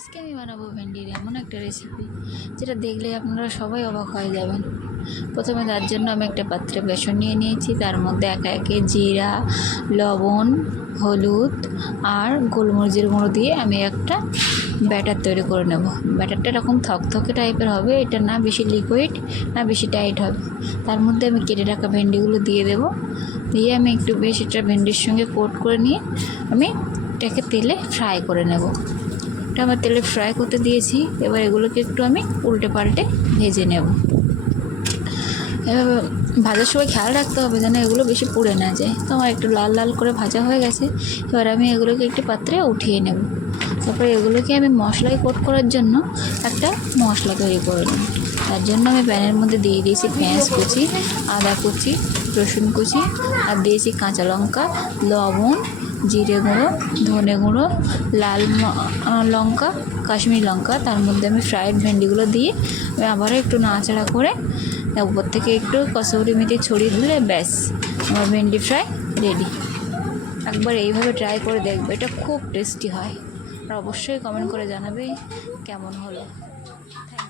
আজকে আমি বানাবো ভেন্ডির এমন একটা রেসিপি যেটা দেখলে আপনারা সবাই অবাক হয়ে যাবেন। প্রথমে তার জন্য আমি একটা পাত্রে বেসন নিয়ে নিয়েছি, তার মধ্যে একে একে জিরা, লবণ, হলুদ আর গোলমরিচের গুঁড়ো দিয়ে আমি একটা ব্যাটার তৈরি করে নেব। ব্যাটারটা এরকম থকথকে টাইপের হবে, এটা না বেশি লিকুইড না বেশি টাইট হবে। তার মধ্যে আমি কেটে রাখা ভেন্ডিগুলো দিয়ে দেব, দিয়ে আমি একটু বেশ এটা ভেন্ডির সঙ্গে কোট করে নিয়ে আমি এটাকে তেলে ফ্রাই করে নেব। এটা আমার তেলে ফ্রাই করতে দিয়েছি, এবার এগুলোকে একটু আমি উল্টে পাল্টে ভেজে নেব। এভাবে ভাজার সময় খেয়াল রাখতে হবে যেন এগুলো বেশি পুড়ে না যায়। তো আমার একটু লাল লাল করে ভাজা হয়ে গেছে, এবার আমি এগুলোকে একটি পাত্রে উঠিয়ে নেব। তারপরে এগুলোকে আমি মশলায় কোট করার জন্য একটা মশলা তৈরি করে নেব। তার জন্য আমি প্যানের মধ্যে দিয়ে দিয়েছি পেঁয়াজ কুচি, আদা কুচি, রসুন কুচি আর দিয়েছি কাঁচা লঙ্কা, লবণ, জিরে গুঁড়ো, ধনে গুঁড়ো, লাল লঙ্কা, কাশ্মীরি লঙ্কা। তার মধ্যে আমি ফ্রাইড ভেন্ডিগুলো দিয়ে আমি আবারও একটু নাড়াচাড়া করে উপর থেকে একটু কসুরি মেথি ছড়িয়ে দিলে ব্যাস আমার ভেন্ডি ফ্রাই রেডি। একবার এইভাবে ট্রাই করে দেখবে, এটা খুব টেস্টি হয়। আর অবশ্যই কমেন্ট করে জানাবে কেমন হলো। Thank you.